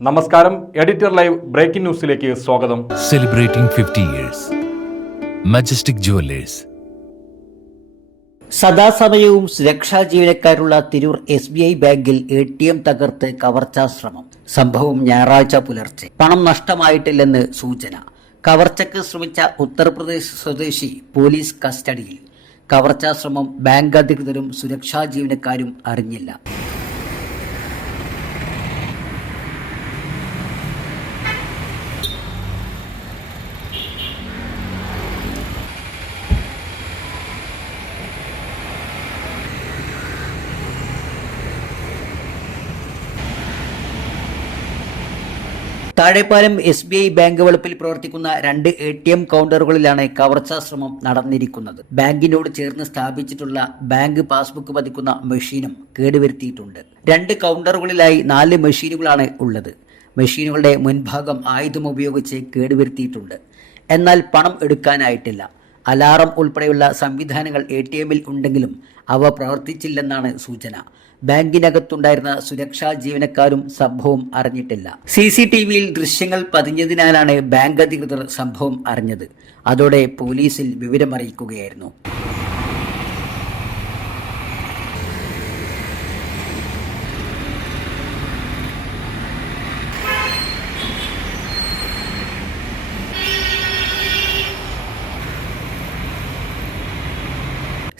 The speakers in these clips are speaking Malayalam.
നമസ്കാരം. എഡിറ്റർ ലൈവ് ബ്രേക്കിംഗ് ന്യൂസിലേക്ക് സ്വാഗതം. Celebrating fifty years majestic jewellers സദാസമയവും സുരക്ഷാ ജീവനക്കാരുള്ള തിരൂർ എസ് ബി ഐ ബാങ്കിൽ എ ടി എം തകർത്ത് കവർച്ചാ ശ്രമം. സംഭവം ഞായറാഴ്ച പുലർച്ചെ. പണം നഷ്ടമായിട്ടില്ലെന്ന് സൂചന. കവർച്ചയ്ക്ക് ശ്രമിച്ച ഉത്തർപ്രദേശ് സ്വദേശി പോലീസ് കസ്റ്റഡിയിൽ. കവർച്ചാ ശ്രമം ബാങ്ക് അധികൃതരും സുരക്ഷാ ജീവനക്കാരും അറിഞ്ഞില്ല. Thazhepalam S B I bank വളപ്പിൽ പ്രവർത്തിക്കുന്ന രണ്ട് എ ടി എം കൗണ്ടറുകളിലാണ് കവർച്ചാ ശ്രമം നടന്നിരിക്കുന്നത്. ബാങ്കിനോട് ചേർന്ന് സ്ഥാപിച്ചിട്ടുള്ള ബാങ്ക് പാസ്ബുക്ക് പതിക്കുന്ന മെഷീനും കേടുവരുത്തിയിട്ടുണ്ട്. രണ്ട് കൗണ്ടറുകളിലായി നാല് മെഷീനുകളാണ് ഉള്ളത്. മെഷീനുകളുടെ മുൻഭാഗം ആയുധം ഉപയോഗിച്ച് കേടുവരുത്തിയിട്ടുണ്ട്. എന്നാൽ പണം എടുക്കാനായിട്ടില്ല. അലാറം ഉൾപ്പെടെയുള്ള സംവിധാനങ്ങൾ എ ടി എമ്മിൽ ഉണ്ടെങ്കിലും അവ പ്രവർത്തിച്ചില്ലെന്നാണ് സൂചന. ബാങ്കിനകത്തുണ്ടായിരുന്ന സുരക്ഷാ ജീവനക്കാരും സംഭവം അറിഞ്ഞിട്ടില്ല. സി സി ടി വിയിൽ ദൃശ്യങ്ങൾ പതിഞ്ഞതിനാലാണ് ബാങ്ക് അധികൃതർ സംഭവം അറിഞ്ഞത്. അതോടെ പോലീസിൽ വിവരമറിയിക്കുകയായിരുന്നു.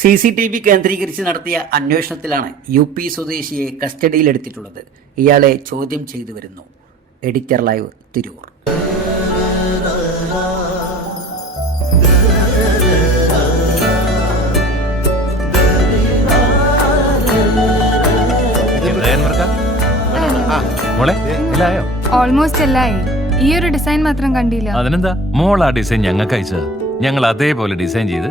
സി സി ടി വി കേന്ദ്രീകരിച്ച് നടത്തിയ അന്വേഷണത്തിലാണ് യു പി സ്വദേശിയെ കസ്റ്റഡിയിലെടുത്തിട്ടുള്ളത്. ഇയാളെ ചോദ്യം ചെയ്തു വരുന്നു. Editor live Tirur. ഓൾമോസ്റ്റ് എല്ലായി. ഈ ഒരു ഡിസൈൻ മാത്രം കണ്ടില്ല. അതിനെന്താ? മോൾ ആ ഡിസൈൻ ഞങ്ങൾക്ക് അയച്ചത് ഞങ്ങൾ അതേപോലെ ഡിസൈൻ ചെയ്ത്